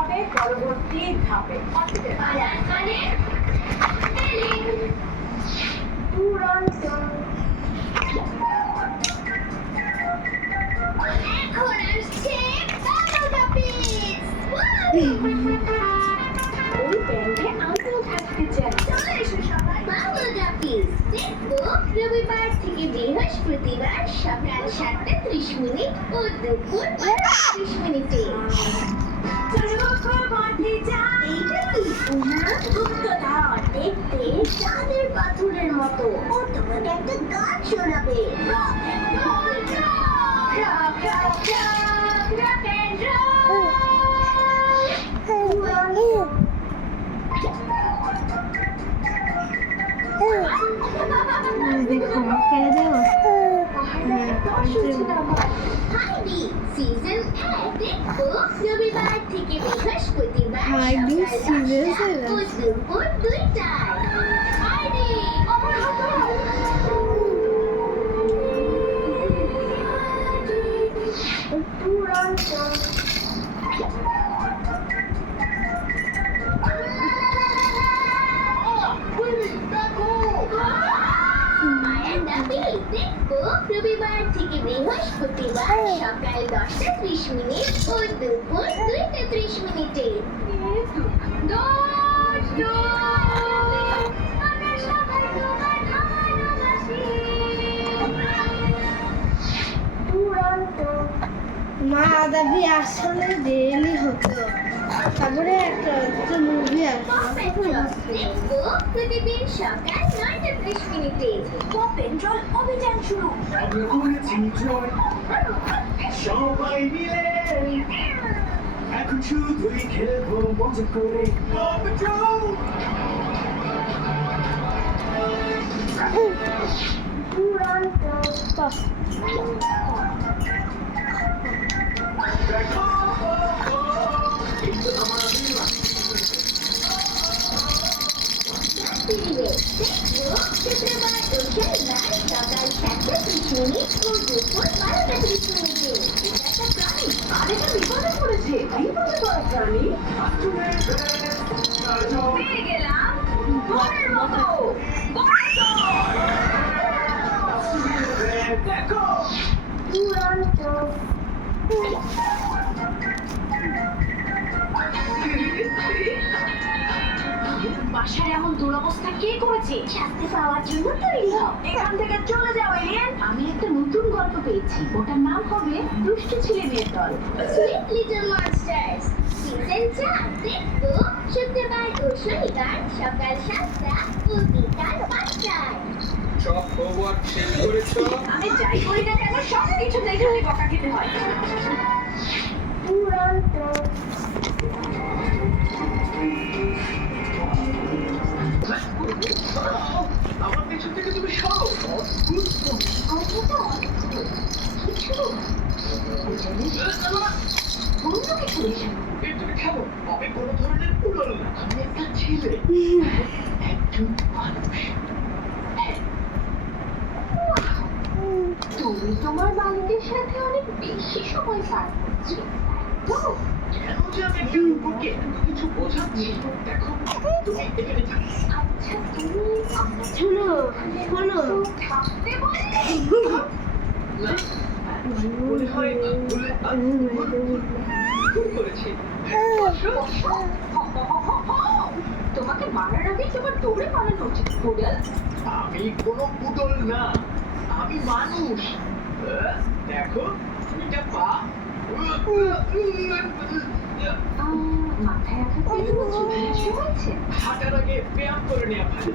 হবে পরবর্তী ধাপে। দুরন্ত। এখন আসছে বারোটা পিস। ওই ব্যান্ডে আমিও থাকতে চাই। চলে এসো সবাই, বারোটা পিস দেখবো রবিবার থেকে বৃহস্পতিবার সকাল 7:30 ও দুপুর 12:30। এইটা কি গুপ্তধর দেখতে চাঁদের পাথরের মতো। ও তোমাকে একটা গান শোনাবে। Rock and roll, rock rock rock, rock and roll. দেখো খেলে দেবো হাইডি সিজন 1 দেখবো রবিবার থেকে বৃহস্পতিবার হাইডি সকাল season 10টা ও দুপুর 2টায়। হাইডি আমার দেখবো রবিবার থেকে বৃহস্পতিবার সকাল 10:30 ও দুপুর 2:30। মা দাবি আসলে ডেইলি হতো তারপরে একটা মুভি আসতো দেখবো প্রতিদিন সকাল 9:30। পপ এন্ড রোল অভিযান শুরু। আমরা করেছি জয় সবাই মিলে এখন শুধুই খেলবো মজা করে Paw Patrol! দেখো, এই তো আমাদের দেখবো শুক্রবার ও শনিবার সকাল 7:30 ও দুপুর 12:30। এটা একটা প্রাণী। আরেকটা বিপদে পড়েছে। বিপদে পড়া প্রাণী। পেয়ে গেলাম ঘরের মতো। দেখো বাসার এমন দুরবস্থা কে করেছে? শাস্তি পাওয়ার জন্য তৈরি হও। এখান থেকে চলে যাও এলিয়েন। আমি একটা নতুন গল্প পেয়েছি, ওটার নাম হবে দুষ্ট ছেলে মেয়ের দল। সুইট লিটল মনস্টার্স সিজন 4 দেখবো শুক্রবার ও শনিবার সকাল 7টা ও বিকাল 5টায়। সব হোমওয়ার্ক শেষ করেছো আমি যাই করি না কেন সব কিছু দেখে বকা খেতে হয়। আমার পেছন থেকে তুমি সরো তুমি খাবো আমি কোনো ধরনের উড়ল না আমি একটা ছেলে একজন মানুষ তুমি তোমার মালিকের সাথে অনেক বেশি সময় পার করছো, তাই তো? কেন যে আমি একটা রূপকে এত কিছু বোঝাচ্ছি দেখো তুমি এখানে থাকো আচ্ছা তুমি আমার শোনো শোনো থাকতে বলে না মনে হয় ভুল করেছি তোমাকে মারার আগে তোমার দৌড়ে পালানো উচিত পোডাল। আমি কোনো পুটল না আমি মানুষ দেখো দুইটা পা মাথায় আঘাত পেয়ে তোমার চোখে হয়েছে। হাঁটার আগে ব্যায়াম করে নেওয়া ভালো